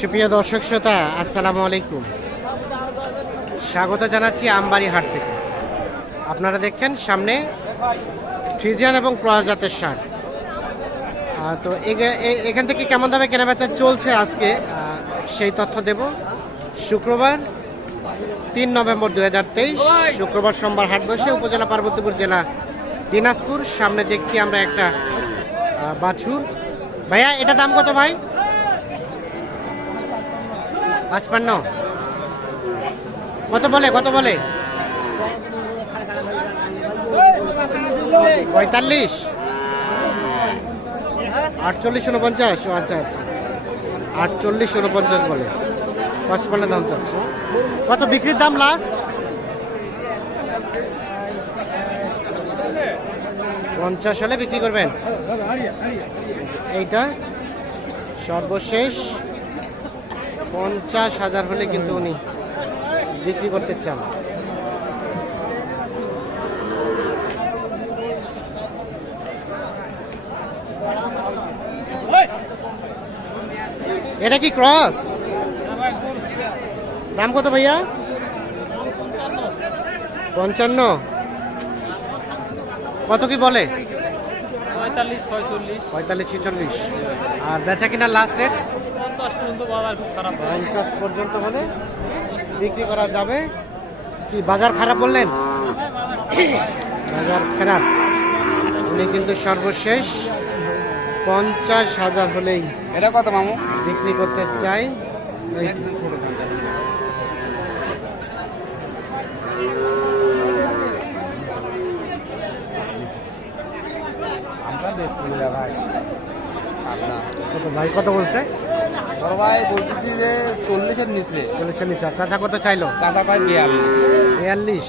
সুপ্রিয় দর্শক শ্রোতা, আসসালামু আলাইকুম। স্বাগত জানাচ্ছি আমবাড়ি হাট থেকে। আপনারা দেখছেন সামনে ফ্রিজিয়ান এবং ক্রস জাতের সার। তো এখান থেকে কেমন দামে কেনাবেচা চলছে আজকে? সেই তথ্য দেব। শুক্রবার তিন নভেম্বর দুহাজার তেইশ, শুক্রবার সোমবার হাট বসে উপজেলা পার্বতীপুর জেলা দিনাজপুর। সামনে দেখছি আমরা একটা বাছুর। ভাইয়া, এটা দাম কত ভাই? পাঁচপান্ন। কত বলে কত বলে? পঁয়তাল্লিশ। আটচল্লিশ উনপঞ্চাশ আচ্ছা আচ্ছা। আটচল্লিশ উনপঞ্চাশ বলে। পাঁচপান্ন দাম চাচ্ছে কত বিক্রির দাম লাস্ট পঞ্চাশ হলে বিক্রি করবেন। এইটা সর্বশেষ। পঞ্চাশ হাজার হলে কিন্তু উনি বিক্রি করতে চান। এটা কি ক্রস? দাম কত ভাইয়া? পঞ্চান্ন। কত কি বলে? পঁয়তাল্লিশ ছয়চল্লিশ। পঁয়তাল্লিশ ছিচল্লিশ। আর বেচা কিনা লাস্ট রেট পর্যন্ত বাজার খুব খারাপ। পঞ্চাশ পর্যন্ত হলে বিক্রি করা যাবে। কি বাজার খারাপ বললেন? বাজার খারাপ। উনি কিন্তু সর্বশেষ পঞ্চাশ হাজার হলেই এটা কত মামু? বিক্রি করতে চাই। আমরা ভাই কত ভাই কত বলছে? বড় ভাই বলতেছি যে চল্লিশের নিচে। চল্লিশের নিচে। চাচা কত চাইলো? পাই বিয়াল্লিশ। বিয়াল্লিশ।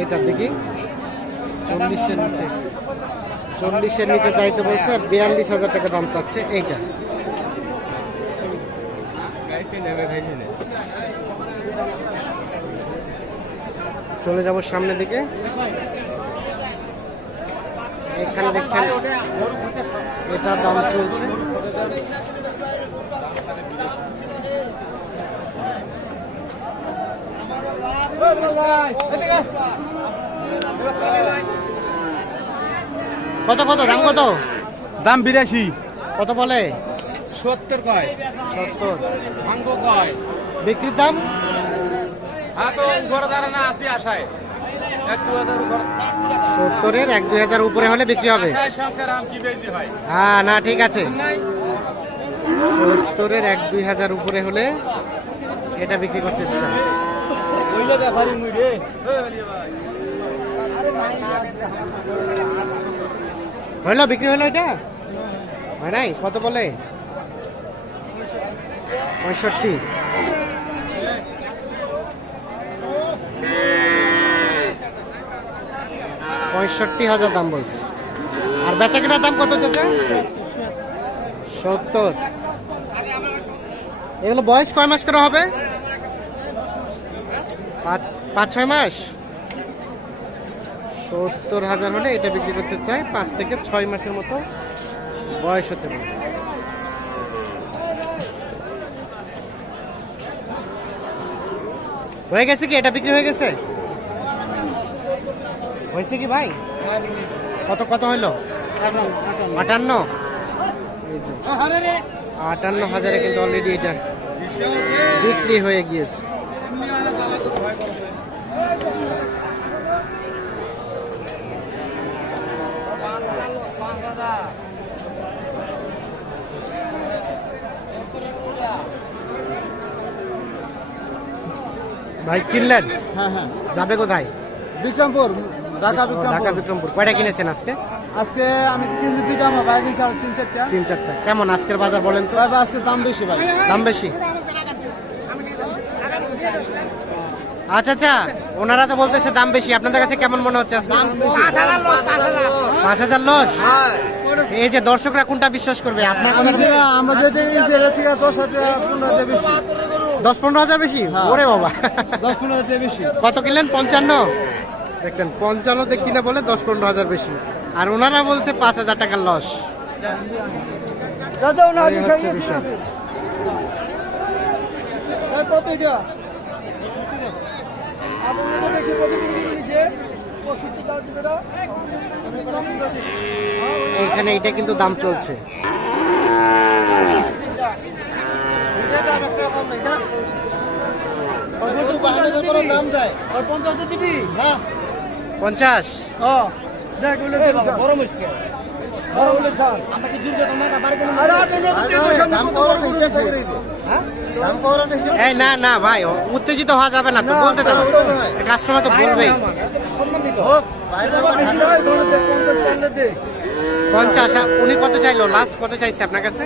এইটার দেখি চল্লিশের নিচে। চল্লিশের নিচে চাইতে বলছে আর বিয়াল্লিশ হাজার টাকা দাম চাচ্ছে এইটা। চলে যাব সামনের দিকে। এখানে দেখছেন এটার দাম চলছে। কত কত দাম কত? দাম বিরাশি। কত বলে? সত্তর কয়? সত্তর। ভাঙ্গ কয়? বিক্রির দাম? হ্যাঁ তো ঘরে দাঁড়া না আসি আশায়। সত্তরের, এক দুই হাজার উপরে হলে বিক্রি হবে। হ্যাঁ না, ঠিক আছে। সত্তরের, এক দুই হাজার উপরে হলে এটা বিক্রি করতে রে হইল, বিক্রি হলো এটা? হয় নাই? কত বলে? পঁয়ষট্টি। পঁয়ষট্টি হাজার দাম বলছে। আর বেচা কেনার দাম কত চাচা? সত্তর। এগুলো বয়স কয় মাস করে হবে? পাঁচ, ছয় মাস? সত্তর হাজার হলে এটা বিক্রি করতে চাই, পাঁচ থেকে ছয় মাসের মতো বয়স হতে পারে। হয়ে গেছে কি? এটা বিক্রি হয়ে গেছে? হয়েছে কি ভাই? কত কত হইল আটান্ন? আটান্ন হাজারে কিন্তু অলরেডি এটা বিক্রি হয়ে গিয়েছে। ভাই কিনলেন? হ্যাঁ হ্যাঁ। যাবে কোথায়? বিক্রমপুর। ঢাকা ও, ঢাকা বিক্রমপুর। বিক্রমপুর কয়টা কিনেছেন আজকে? আজকে আমি কিনছি দুইটা আমার ভাই কিনছি আর তিন চারটা। তিন চারটা। কেমন আজকের বাজার বলেন তো? ভাই ভাই, আজকে দাম বেশি ভাই। দাম বেশি? আচ্ছা আচ্ছা। ওনারা তো বলতেছে দাম বেশি। আপনাদের কাছে কেমন মনে হচ্ছে আজকে? পাঁচ হাজার লস এই যে দর্শকরা কোনটা বিশ্বাস করবে? আপনার কথা আমি যেটা আমরা যেটা নিয়েছি এর থেকে দশ হাজার পনেরো হাজার বেশি। দশ পনেরো হাজার বেশি? হ্যাঁ। ওরে বাবা। দশ পনেরো হাজার বেশি। কত কিনলেন? পঞ্চান্ন? দেখছেন পঞ্চান্নতে কিনে বলে দশ পনেরো হাজার বেশি। আর ওনারা বলছে পাঁচ হাজার টাকার লস। এখানে এটা? কিন্তু দাম চলছে। দাম দেয় পঞ্চাশ দিবি? হ্যাঁ পঞ্চাশ। দেখ বড় মুশকিল। হ্যাঁ? না না ভাই উত্তেজিত হওয়া যাবে না তো বলতে নয়। কাস্টমার তো বলবেই। পঞ্চাশ উনি কত চাইলো? লাস্ট কত চাইছে আপনার কাছে?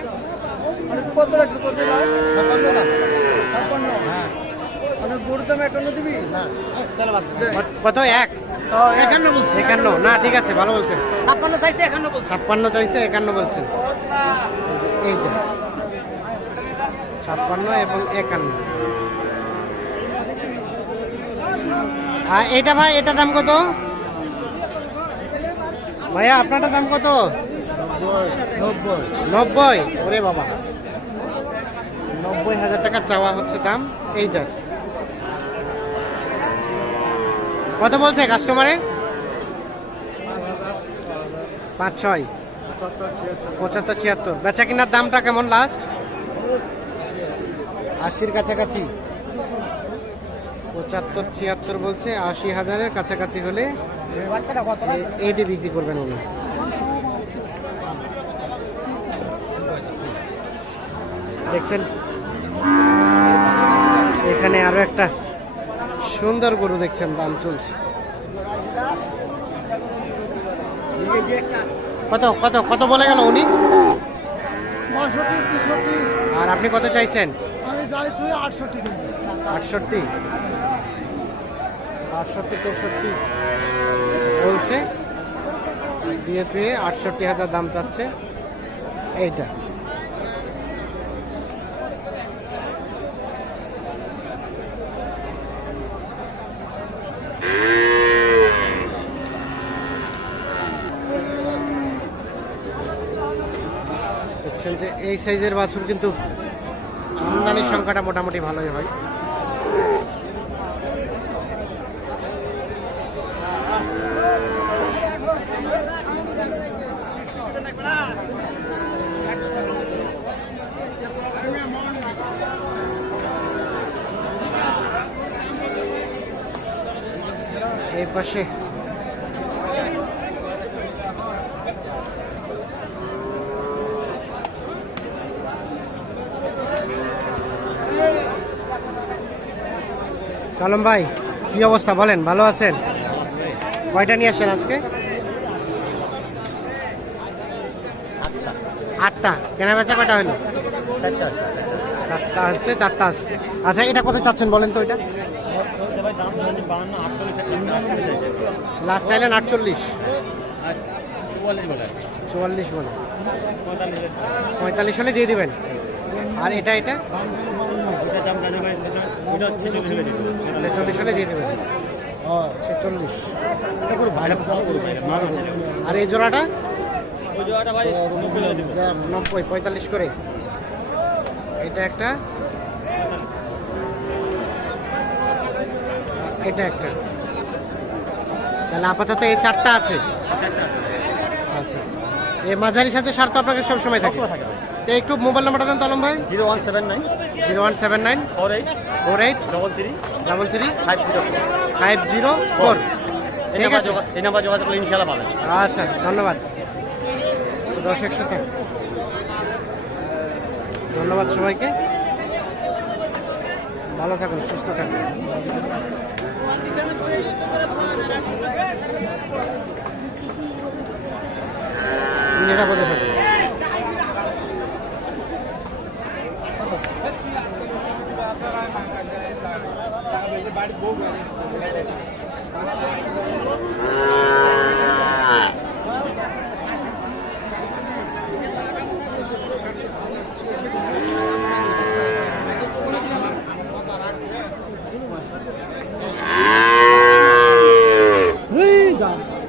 হ্যাঁ। কত এক? একান্ন বলছি। একান্ন। না ঠিক আছে ভালো বলছেন। ছাপ্পান্ন চাইছে একান্ন বলছি। ছাপ্পান্ন চাইছে একান্ন বলছেন। এইটা ছাপ্পান্ন এবং একান্ন। এটা ভাই এটা দাম কত? ভাইয়া আপনারটা দাম কত? নব্বই। নব্বই? ওরে বাবা। নব্বই হাজার টাকা চাওয়া হচ্ছে দাম এইটার। কত বলছে কাস্টমারে পাঁচ, ছয়। পঁচাত্তর, ছিয়াত্তর। বেচা কিনার দামটা কেমন লাস্ট আশির কাছাকাছি। পঁচাত্তর, ছিয়াত্তর বলছে, আশি হাজারের কাছাকাছি হলে এইটি বিক্রি করবেন উনি। দেখছেন? এখানে আরও একটা সুন্দর গরু দেখছেন দাম চলছে। কত কত কত বলে গেল উনি? আর আপনি কত চাইছেন? আটষট্টি আটষট্টি? তেষট্টি বলছে দিয়ে তুই আটষট্টি হাজার দাম চাচ্ছে। এইটা দেখছেন যে এই সাইজের বাছুর কিন্তু আমদানির সংখ্যাটা মোটামুটি ভালোই হয়। এই পাশে কালম ভাই, কি অবস্থা বলেন, ভালো আছেন? কয়টা নিয়ে আসেন আজকে? আটটা। কেনা বেচা কয়টা হলো? চারটা হচ্ছে চারটা আছে। আচ্ছা এটা কত চাচ্ছেন বলেন তো এটা? লাস্ট চাইলেন আটচল্লিশ। চুয়াল্লিশ বলে। পঁয়তাল্লিশ হলে দিয়ে দিবেন। আর এটা এটা? ছেচল্লিশ হলে দিয়ে দেবেন। ছেচল্লিশ। আর এই জোড়াটা? নব্বই, পঁয়তাল্লিশ করে। এটা একটা? এটা একটা। তাহলে আপাতত এই চারটা আছে। আচ্ছা। এই মাঝারি সাথে সার তো আপনাকে সবসময় থাকে। একটু মোবাইল নাম্বারটা দেন তালম ভাই। Zero one seven nine. Zero one seven nine. Four eight. Four eight. Double three. Double three. Five zero. Five zero four. এই ঠিক নাম্বার আছে? যোগা- এই নাম্বার যোগাযোগ করলে ইনশাল্লাহ পাবেন। আচ্ছা ধন্যবাদ। দর্শক সাথে ধন্যবাদ সবাইকে। ভালো থাকুন সুস্থ থাকুন। নিরাপদে থাকুন। Hey, John.